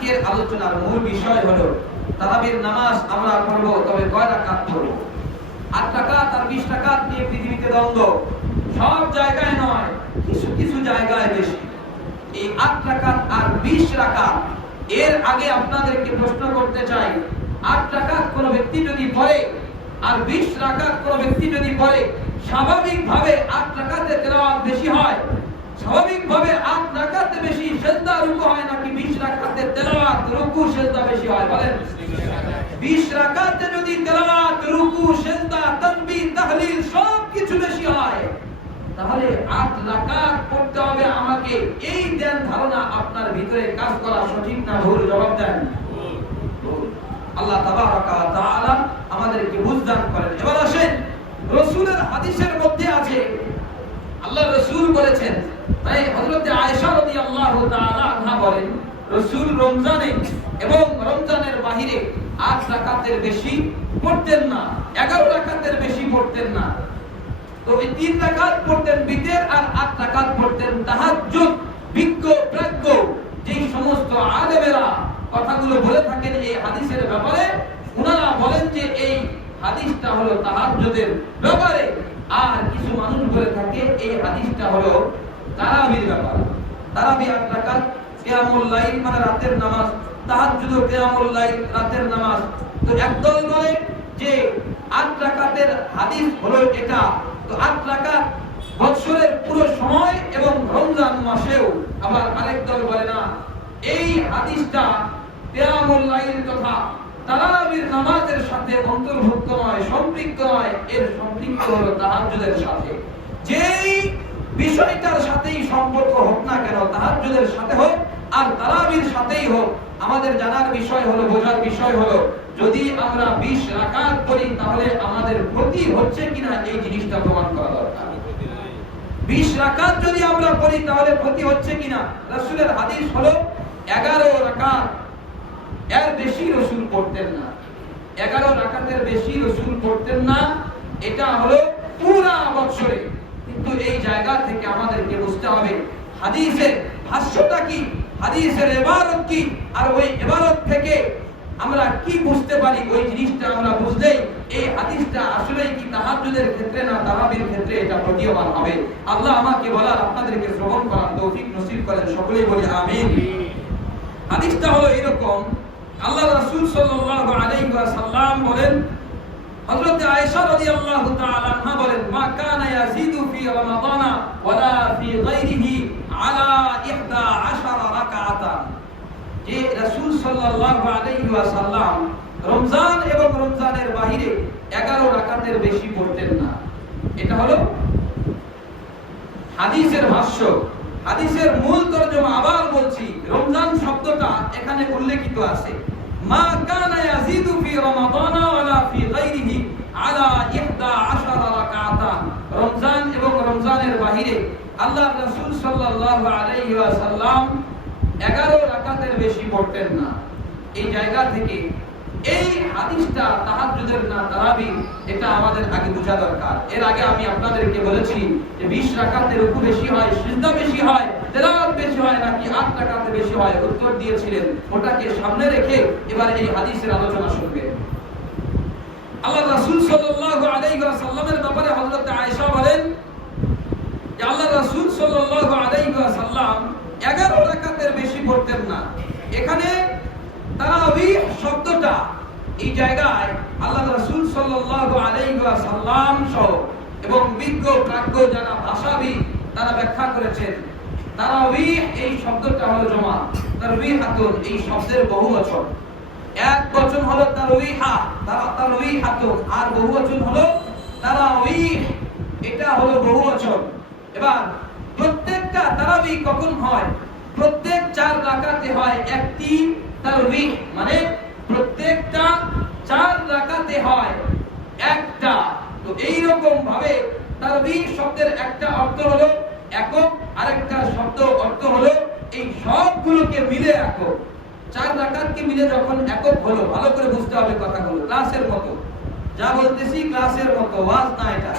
আজকের আলোচনার মূল বিষয় হলো, তারাবির নামাজ আমরা পড়ব, তবে কয় রাকাত পড়ব? আট রাকাত আর বিশ রাকাত নিয়ে পৃথিবীতে দ্বন্দ্ব। সব জায়গায় নয়, কিছু কিছু জায়গায় বেশি। এই আট রাকাত আর বিশ রাকাত, এর আগে আপনাদেরকে প্রশ্ন করতে চাই, আট রাকাত কোন ব্যক্তি যদি পড়ে আর বিশ রাকাত কোন ব্যক্তি যদি পড়ে, স্বাভাবিকভাবে আট রাকাতে তেলাওয়াত বেশি হয়? স্বাভাবিকভাবে আট রাকাতে বেশি সেজদা রুকু হয় তেলাওয়াত রুকু বেশি হয়, বলেন। বিশ রাকাতে যদি তেলাওয়াত, রুকু, সেজদা তাকবীর তাহলিল সব কিছু বেশি হয়, তাহলে আট রাকাত পড়তে হবে আমাকে। এই দেন ধারণা আপনার ভিতরে কাজ করা সঠিক না ভুল, জবাব দেন। আল্লাহ তাবারাকা ওয়া তাআলা আমাদেরকে বুঝদান করেন। এবার আসেন, রাসূলের হাদিসের মধ্যে আছে। আল্লাহ রাসূল বলেছেন তাই হযরত আয়েশা রাদিয়াল্লাহু তাআলা আনহা বলেন, রাসূল রমজানে এবং রমজানের বাহিরে আট রাকাতের বেশি পড়তেন না, এগারো রাকাতের বেশি পড়তেন না। তো এই তিন রাকাত পড়তেন বিতের আর আট রাকাত পড়তেন তাহাজ্জুদ বিজ্ঞ প্রাজ্ঞ। যেই সমস্ত আলেমেরা কথাগুলো বলে থাকেন এই হাদিসের ব্যাপারে ওনারা বলেন যে এই হাদিসটা হলো তাহাজ্জুদের ব্যাপারে। আর কিছু মানুষ বলে থাকে, এই হাদিসটা হলো তারাবির ব্যাপার। তারাবি আট রাকাত কিয়ামুল লাইল মানে রাতের নামাজ। তাহাজ্জুদ কিয়ামুল লাইল, রাতের নামাজ। তো একদল বলে যে আট রাকাতের হাদিস হলো এটা। তো আট রাকাত বৎসরের পুরো সময় এবং রমজান মাসেও। আবার আরেক দল বলে না, এই হাদিসটা কিয়ামুল লাইল তথা তারাবির নামাজের সাথে অন্তর্ভুক্ত নয়, সম্পৃক্ত নয়। এর সম্পৃক্ত হলো তাহাজ্জুদের সাথে। বিষয়টার সাথেই সম্পর্ক হোক না কেন, তাহাজ্জুদের সাথে হোক আর তারাবির সাথেই হোক, আমাদের জানার বিষয় হলো, বোঝার বিষয় হলো, যদি আমরা 20 রাকাত করি তাহলে আমাদের ক্ষতি হচ্ছে কিনা এই জিনিসটা প্রমাণ করা দরকার। 20 রাকাত যদি আমরা করি তাহলে ক্ষতি হচ্ছে কিনা? রাসূলের হাদিস হলো 11 রাকাত, এর বেশি রসুল করতেন না। 11 রাকাতের বেশি রসুল করতেন না, এটা হলো পুরা বছরে কিন্তু এই জায়গা থেকে আমাদেরকে বুঝতে হবে, হাদিসের ভাষ্যটা কি? হাদিসের ইবারত কি? আর ওই ইবারত থেকে আমরা কি বুঝতে পারি? ওই জিনিসটা আমরা বুঝলেই এই হাদিসটা আসলে কি তাহাজ্জুদের ক্ষেত্রে না তারাবির ক্ষেত্রে এটা প্রতীয়মান হবে? আল্লাহ আমাকে বলার, আপনাদেরকে শ্রবণ করার তৌফিক নসিব করেন, সকলেই বলি আমিন। হাদিসটা হলো এরকম, আল্লাহ রাসূল সাল্লাল্লাহু আলাইহি ওয়াসাল্লাম বলেন হযরত আয়েশা রাদিয়াল্লাহু তাআলা আনহা বলেন, মা কানা ইয়াজিদু ফি রমাদানা ওয়ালা ফি গায়রিহি আলা 11 রাকাতান যে রাসূল সাল্লাল্লাহু আলাইহি ওয়াসাল্লাম রমজান এবং রমজানের বাহিরে 11 রাকাতের বেশি পড়তেন না। এটা হলো হাদিসের ভাষ্য। হাদিসের মূল তরজমা আবার বলছি, রমজান শব্দটা এখানে উল্লেখিত আছে। মা কানা ইয়াজিদু ফি রমাদানা ফি গায়রিহি আলা 11 রাকাতান রমজান এবং রমজানের বাহিরে আল্লাহ রাসূল সাল্লাল্লাহু আলাইহি ওয়াসাল্লাম 11 রাকাতের বেশি পড়তেন না। এই জায়গা থেকে এই হাদিসটা তাহাজ্জুদের না তারাবি, এটা আমাদের আগে বোঝা দরকার। এর আগে আমি আপনাদেরকে বলেছি যে 20 রাকাতের রুকু বেশি হয়, সিজদা বেশি হয়, তেলাওয়াত বেশি হয় নাকি 8 রাকাতে বেশি হয়, উত্তর দিয়েছিলেন। ওটাকে সামনে রেখে এবার এই হাদিসের আলোচনা শুনবেন। আল্লাহ রাসূল সাল্লাল্লাহু আলাইহি ওয়াসাল্লামের ব্যাপারে হযরত আয়েশা বলেন যে আল্লাহ রাসূল সাল্লাল্লাহু আলাইহি ওয়াসাল্লাম 11 রাকাতের বেশি পড়তেন না। এখানে তারাবিহ শব্দটা এই জায়গায় আল্লাহ রাসূল সাল্লাল্লাহু আলাইহি ওয়াসাল্লাম সহ এবং বিজ্ঞ, প্রাজ্ঞ যারা ভাষাবিদ তারা ব্যাখ্যা করেছেন। তারাবিহ এই শব্দটা হলো জমা, তারবিহাতুন এই শব্দের বহুবচন। এক বচন হলো তারবিহা তারা তারবিহাতুন আর বহুবচন হলো তারাবিহ। এটা হলো বহুবচন। এবার, প্রত্যেকটা তারাবি কখন হয়? প্রত্যেক চার রাকাতে হয় একটি তারবিহ মানে প্রত্যেকটা চার রাকাতে হয় একটা। তো এই রকম ভাবে তারবিহ শব্দের একটা অর্থ হলো একক, আরেকটা শব্দ অর্থ হলো এই সবগুলোকে মিলে একক চার রাকাতকে মিলে যখন একক হলো, ভালো করে বুঝতে হবে কথাগুলো, ক্লাসের মতো। যা বলতেছি ক্লাসের মতো, ওয়াজ না এটা।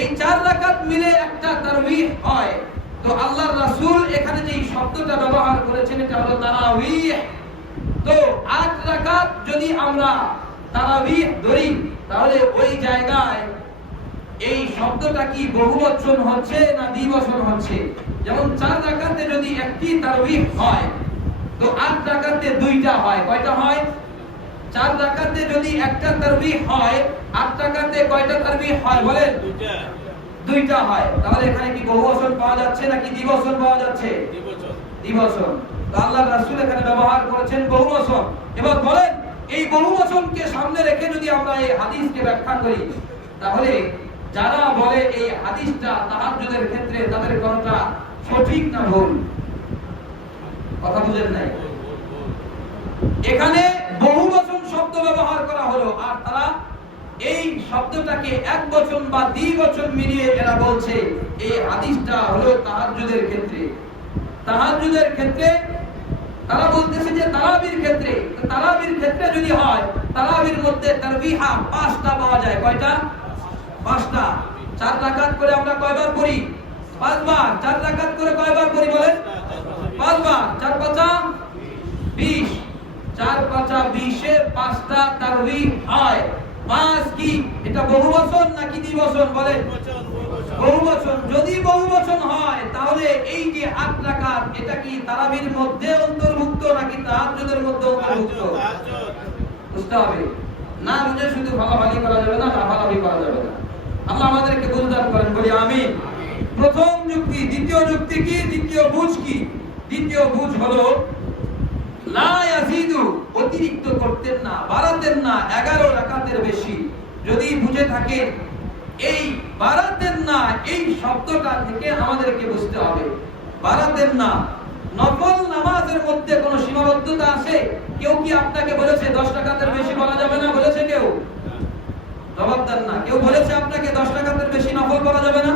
এই চার রাকাত মিলে একটা তারবিহ হয়। তো আল্লাহর রাসূল এখানে যে শব্দটা ব্যবহার করেছেন, এটা হলো তারাবিহ। তো আট রাকাত যদি আমরা তারাবিহ ধরি, তাহলে ওই জায়গায় এই শব্দটা কি বহুবচন হচ্ছে না দ্বিবচন হচ্ছে? যেমন চার রাকাতে যদি একটি তারাবিহ হয় তো আট রাকাতে দুইটা হয়। কয়টা হয়? চার রাকাতে যদি একটা তারাবিহ হয় আট রাকাতে কয়টা তারাবিহ হয় বলেন? দুইটা। দুইটা হয়। তাহলে এখানে কি পাওয়া যাচ্ছে নাকি দ্বিবচন পাওয়া যাচ্ছে? দ্বিবচন। তো আল্লাহ রাসূল এখানে ব্যবহার করেছেন এবার বলেন এই সামনে রেখে যদি আমরা এই হাদিসকে ব্যাখ্যা করি তাহলে যারা বলে এই হাদিসটা তাহাজ্জুদের ক্ষেত্রে তাদের কথাটা সঠিক না ভুল? কথা বুঝেন নাই। এখানে বহুবচন শব্দ ব্যবহার করা হলো, আর তারা এই শব্দটাকে এক বচন বা দ্বিবচন মিলিয়ে এরা বলছে, এই হাদিসটা হলো তাহাজ্জুদের ক্ষেত্রে। তাহাজ্জুদের ক্ষেত্রে তারা বলতেছে যে তারাবির ক্ষেত্রে তারাবির ক্ষেত্রে যদি হয়, তারাবির মধ্যে তারবিহা পাঁচটা পাওয়া যায়, কয়টা? পাঁচটা। চার রাকাত করে আমরা কয়বার পড়ি? পাঁচবার। চার রাকাত করে কয়বার পড়ি বলেন? পাঁচবার চার পাঁচা বিশ। চার পাঁচা বিশে পাঁচটা তারবি হয়। পাঁচ কি? এটা বহু বছর নাকি দ্বিবচন দ্বিবচন, বহু বচন। যদি বহু বচন হয় তাহলে এই যে আট রাকাত এটা কি তারাবির মধ্যে অন্তর্ভুক্ত নাকি তাহাজ্জুদের মধ্যে অন্তর্ভুক্ত। বুঝতে হবে। না বুঝে শুধু ভাগাভাগি করা যাবে না লাফালাফি করা যাবে না। আল্লাহ আমাদেরকে বুঝদান করেন বলি আমি প্রথম যুক্তি দ্বিতীয় যুক্তি কি? দ্বিতীয় বুঝ কি? দ্বিতীয় বুঝ হলো অতিরিক্ত করতেন না, বাড়াতেন না, এগারো রাকাতের বেশি। যদি বুঝে থাকেন, এই বাড়াতেন না, এই শব্দটা থেকে আমাদেরকে বুঝতে হবে। বাড়াতেন না। নফল নামাজের মধ্যে কোনো সীমাবদ্ধতা আছে? কেউ কি আপনাকে বলেছে দশ টাকাতের বেশি বলা যাবে না? বলেছে কেউ? জবাব দেন না। কেউ বলেছে আপনাকে দশ টাকাতের বেশি নফল করা যাবে না।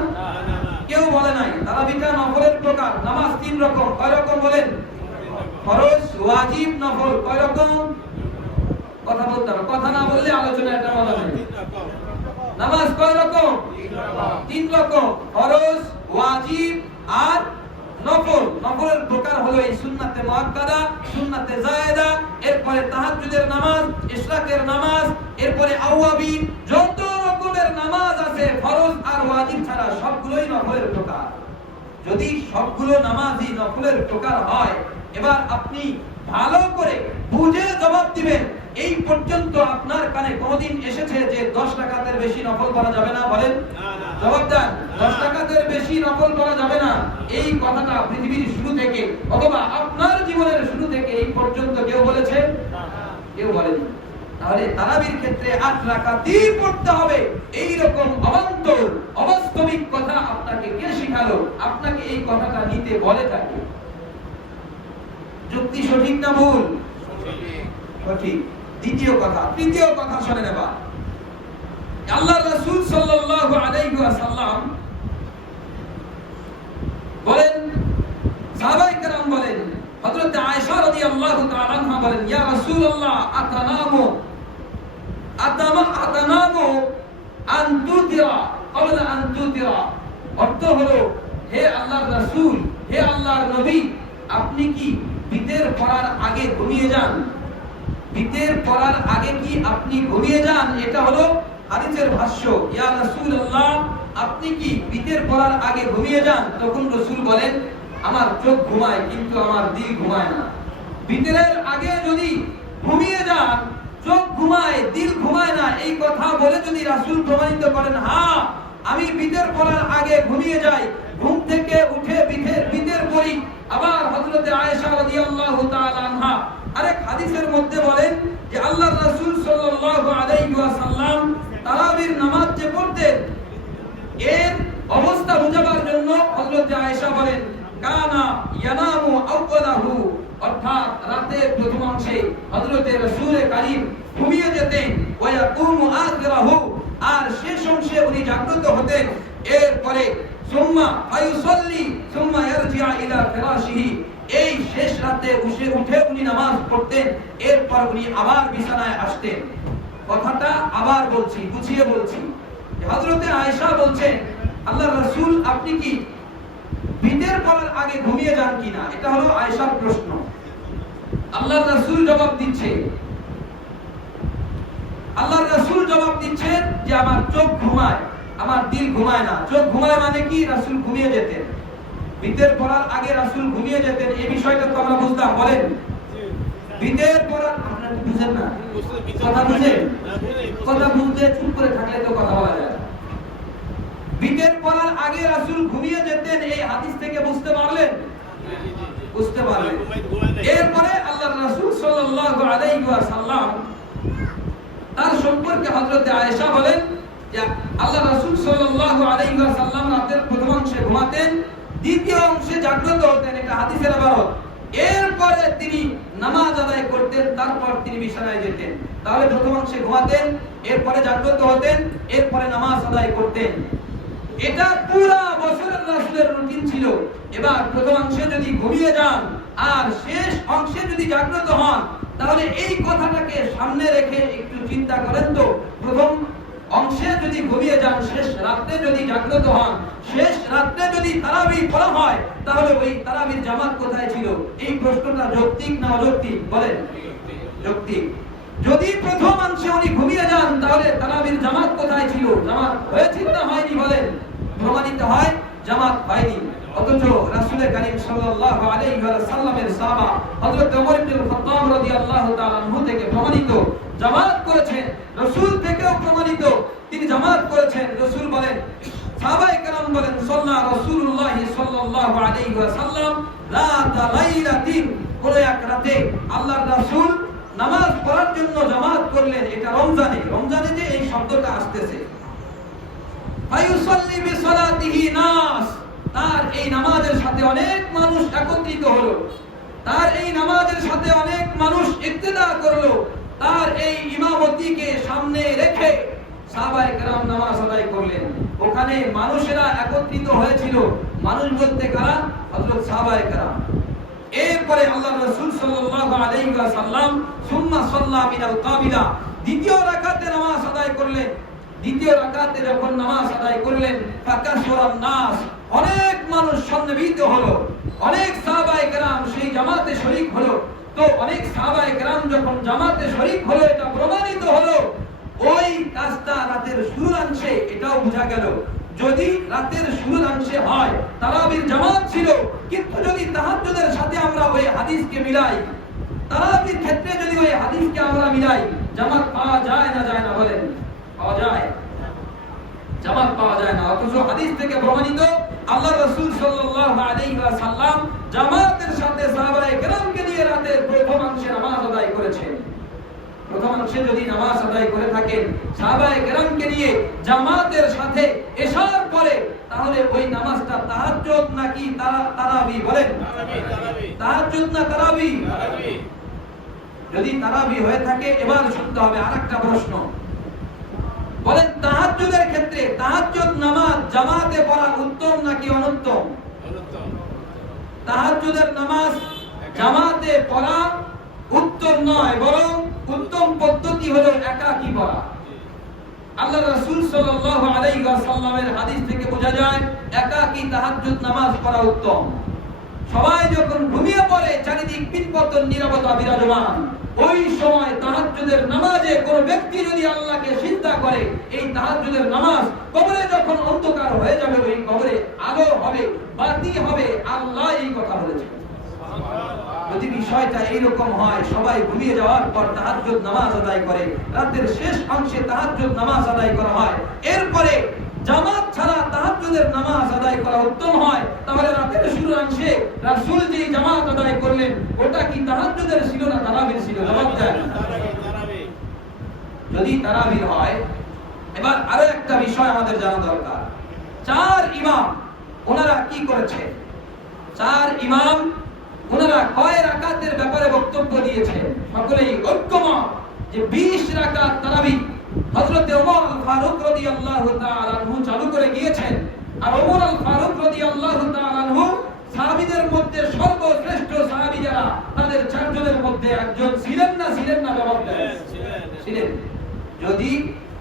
কেউ বলে নাই। তারা বিটা নফলের প্রকার। নামাজ তিন রকম। কয় রকম বলেন? ফরজ, ওয়াজিব, নফল। কয় রকম? কথা বলতে হবে। কথা না বললে আলোচনা এটা বলা নেই। নামাজ কয় রকম। তিন রকম। ফরজ, ওয়াজিব আর নফল। নফলের প্রকার হলো এই সুন্নাতে মুআক্কাদা, সুন্নাতে জায়েদা এরপরে তাহাজ্জুদের নামাজ, ইশরাকের নামাজ, এরপরে আওয়াবি যত রকমের নামাজ আছে ফরজ আর ওয়াজিব ছাড়া সবগুলোই নফলের প্রকার যদি সবগুলো নামাজই নফলের প্রকার হয় এবার আপনি ভালো করে বুঝে জবাব দিবেন। এই পর্যন্ত আপনার কানে কোনোদিন এসেছে যে দশ টাকাতের বেশি নফল করা যাবে না? বলেন। জবাব দেন। দশ টাকাতের বেশি নকল করা যাবে না। এই কথাটা পৃথিবীর শুরু থেকে অথবা আপনার জীবনের শুরু থেকে এই পর্যন্ত কেউ বলেছে? কেউ বলেনি। তাহলে তারাবির ক্ষেত্রে আট রাকাতই পড়তে হবে। এই রকম অবান্তর, অবাস্তবিক কথা আপনাকে কে শিখালো? আপনাকে এই কথাটা নিতে বলে থাকে। যুক্তি সঠিক না ভুল? সঠিক। দ্বিতীয় কথা, তৃতীয় কথা শুনে নেবা। আল্লাহ রাসূল সাল্লাল্লাহু আলাইহি ওয়াসাল্লাম বলেন, সাহাবায়ে কেরাম বলেন, হযরত আয়েশা রাদিয়াল্লাহু তাআলা বলেন, ইয়া রাসূলুল্লাহ আতানামু ক্বাবলা অর্থ হলো, হে আল্লাহর রাসূল, হে আল্লাহর নবী, আপনি কি বিতের পড়ার আগে ঘুমিয়ে যান? বিতের পড়ার আগে কি আপনি ঘুমিয়ে যান? এটা হলো হাদিসের ভাষ্য। ইয়া রাসূলুল্লাহ, আপনি কি বিতের পড়ার আগে ঘুমিয়ে যান? তখন রাসূল বলেন, আমার চোখ ঘুমায়, কিন্তু আমার দিল ঘুমায় না। বিতের আগে যদি ঘুমিয়ে যান চোখ ঘুমায়, দিল ঘুমায় না, এই কথা বলে যদি রাসূল প্রমাণিত করেন হ্যাঁ আমি বিতের পড়ার আগে ঘুমিয়ে যাই, ঘুম থেকে উঠে বিতের বিতের পড়ি। আবার হযরতে আয়েশা রাদিয়াল্লাহু তাআলা আনহা আরেক হাদিসের মধ্যে বলেন যে, আল্লাহর রাসূল সাল্লাল্লাহু আলাইহি ওয়াসাল্লাম তারাবির নামাজ যে পড়তেন, এর অবস্থা বোঝাবার জন্য হযরত আয়েশা বলেন কানা ইয়ানামু আউয়ালাহু অর্থাৎ রাতের প্রথমাংশে হযরত রাসূল কারীম ঘুমিয়ে যেতেন, ওয়া ইয়াকুমু আখিরাহু, আর শেষ অংশে উনি জাগ্রত হতেন। এরপরে, সুম্মা ফায়ুসাল্লি, সুম্মা ইয়ারজিআ ইলা ফিরাশিহি, এই শেষ রাতে উঠে উঠে উনি নামাজ পড়তেন, এরপর উনি আবার বিছানায় আসতেন। কথাটা আবার বলছি, বুঝিয়ে বলছি। হযরতে আয়েশা বলছেন আল্লাহ রাসূল, আপনি কি ভিতের পড়ার আগে ঘুমিয়ে যান কিনা, এটা হলো আয়েশার প্রশ্ন। আল্লাহ রাসূল জবাব দিচ্ছে। আল্লাহ রাসূল জবাব দিচ্ছেন যে আমার চোখ ঘুমায়, আমার দিল ঘুমায় না। চোখ ঘুমায় মানে কি? রাসূল ঘুমিয়ে যেতেন। ভিতের পড়ার আগে রাসূল ঘুমিয়ে যেতেন, এই বিষয়টা তো আমরা বুঝতাম, বলেন। ভিতের পড়ার আপনারা বুঝেন না? কথা বুঝেন? কথা বুঝতে চুপ করে থাকলে তো কথা বলা যায়। ভিতের পড়ার আগে রাসূল ঘুমিয়ে যেতেন, এই হাদিস থেকে বুঝতে পারলেন? বুঝতে পারলেন। এরপরে আল্লাহ রাসূল সাল্লাল্লাহু আলাইহি ওয়াসাল্লাম তার সম্পর্কে হযরত আয়েশা বলেন যে আল্লাহ সাল্লাল্লাহু আলাইহি ওয়াসাল্লাম রাতের প্রথম অংশে ঘুমাতেন, দ্বিতীয় অংশে জাগ্রত হতেন, এটা হাদিসের আবারত। এরপরে তিনি নামাজ আদায় করতেন, তারপর তিনি বিছানায় যেতেন। তাহলে প্রথম অংশে ঘুমাতেন, এরপরে জাগ্রত হতেন, এরপরে নামাজ আদায় করতেন। এটা পুরা বছরের রাসূলের রুটিন ছিল। এবার প্রথম অংশে যদি ঘুমিয়ে যান, আর শেষ অংশে যদি জাগ্রত হন, তাহলে এই কথাটাকে সামনে রেখে একটু চিন্তা করেন তো। প্রথম অংশে যদি ঘুমিয়ে যান, শেষ রাতে যদি জাগ্রত হন, শেষ রাতে যদি তারাবি পড়া হয়, তাহলে ওই তারাবির জামাত কোথায় ছিল? এই প্রশ্নটা যৌক্তিক না অযৌক্তিক? বলেন। যৌক্তিক। যদি প্রথম অংশে উনি ঘুমিয়ে যান, তাহলে তারাবির জামাত কোথায় ছিল? জামাত হয়েছিল না হয়নি? বলেন। প্রমাণিত হয়, জামাত হয়নি অথচ রাসূলের কারীম সাল্লাল্লাহু আলাইহি ওয়া সাল্লামের সাহাবা হযরত ওমর ইবনে খাত্তাব রাদিয়াল্লাহু তাআলা আনহু থেকে প্রমাণিত, জামাত করেছেন রাসূল থেকেও প্রমাণিত। তিনি জামাত করেছেন, রাসূল বলেন, সাহাবায়ে কেরাম বলেন, সাল্লা রাসূলুল্লাহ সাল্লাল্লাহু আলাইহি ওয়া সাল্লাম রাতা লাইলাতিন কোন এক রাতে আল্লাহর রাসূল নামাজ পড়ার জন্য জামাত করলেন। এটা রমজানে রমজানে যে এই শব্দটা আসতেছে। ফায়ুসাল্লি বিসালাতিহি নাস। তার এই নামাজের সাথে অনেক মানুষ একত্রিত হলো। তার এই নামাজের সাথে অনেক মানুষ ইক্তেদা করল। তার এই ইমামতিকে সামনে রেখে সাহাবায়ে কেরাম নামাজ আদায় করলেন। ওখানে মানুষেরা একত্রিত হয়েছিল। মানুষ বলতে কারা? হযরত সাহাবায়ে কেরাম। এরপরে আল্লাহ রাসূল সাল্লাল্লাহু আলাইহি ওয়াসাল্লাম, সুম্মা সাল্লা মিনাল কাবিলা, দ্বিতীয় রাকাতে নামাজ আদায় করলেন। দ্বিতীয় রাকাতে যখন নামাজ আদায় করলেন ফাকাসুরান নাস, অনেক মানুষ সন্নিহিত হলো, অনেক সাহাবায়ে কেরাম সেই জামাতে শরীক হলো। তো অনেক সাহাবায়ে কেরাম যখন জামাতে শরীক হলো, এটা প্রমাণিত হলো, ওই কাজটা রাতের শুরুরাংশে এটাও বোঝা গেল। যদি রাতের শুরুরাংশে হয়, তারাবির জামাত ছিল, কিন্তু যদি তাহাজ্জুদের সাথে আমরা ওই হাদিসকে মিলাই, তারাবির ক্ষেত্রে যদি ওই হাদিসকে আমরা মিলাই, জামাত পাওয়া যায় না যায় না বলেন। পাওয়া যায়? জামাত পাওয়া যায় না। অথচ হাদিস থেকে প্রমাণিত আল্লাহ রাসূল সাল্লাল্লাহু আলাইহি ওয়াসাল্লাম জামাতের সাথে সাহাবায়ে কেরামকে নিয়ে রাতের প্রথমাংশে নামাজ আদায় করেছেন প্রথমাংশে যদি নামাজ আদায় করে থাকেন সাহাবায়ে কেরামকে নিয়ে জামাতের সাথে এশার পরে তাহলে ওই নামাজটা তাহাজ্জুদ নাকি তারাবি বলেন? তাহাজ্জুদ না তারাবি। যদি তারাবি হয়ে থাকে এবার শুনতে হবে আরেকটা প্রশ্ন। বলেন তাহাজ্জুদের ক্ষেত্রে তাহাজ্জুদ নামাজ জামাতে পড়া উত্তম নাকি অনুত্তম? তাহাজ্জুদের নামাজ জামাতে পড়া উত্তম নয় বরং উত্তম পদ্ধতি হলো একাকী পড়া। আল্লাহ রাসূল সাল্লাল্লাহু আলাইহি ওয়াসাল্লামের হাদিস থেকে বোঝা যায় একাকী তাহাজ্জুদ নামাজ পড়া উত্তম। সবাই যখন ঘুমিয়ে পড়ে এইরকম হয়, সবাই ঘুমিয়ে যাওয়ার পর তাহাজ্জুদ নামাজ আদায় করে। রাতের শেষ অংশে তাহাজ্জুদ নামাজ আদায় করা হয়। এরপরে জামাত ছাড়া তাহাজ্জুদের নামাজ আদায় করা উত্তম হয়। তাহলে রাতের শুরুর অংশে রাসূল যে জামাত আদায় করলেন, ওটা কি তাহাজ্জুদের ছিল না তারাবির ছিল? জবাব দেন। যদি তারাবির হয়, এবার আরও একটা বিষয় আমাদের জানা দরকার। চার ইমাম, ওনারা কি করেছে? চার ইমাম, ওনারা কয় রাকাতের ব্যাপারে বক্তব্য দিয়েছে সকলেই ঐক্যমত যে 20 রাকাত তারাবি। হযরত ওমর ফারুক রাদিয়াল্লাহু তাআলা আনহু চালু করে গিয়েছেন। আর ওমর আল ফারুক রাদিয়াল্লাহু তাআলা আনহু সাহাবীদের মধ্যে সর্বশ্রেষ্ঠ সাহাবী যারা তাদের চারজনের মধ্যে একজন ছিলেন না ছিলেন না জবাব দেন। ছিলেন যদি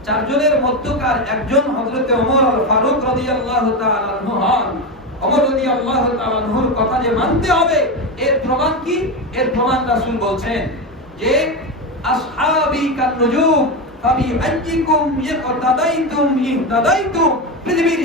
চারজনের মধ্যকার একজন হযরত ওমর আল ফারুক রাদিয়াল্লাহু তাআলা আনহু হন ওমর রাদিয়াল্লাহু তাআলা আনহুর কথা যে মানতে হবে এর প্রমাণ কি? এর প্রমাণ রাসূল বলছেন যে আসহাবি কান পৃথিবীর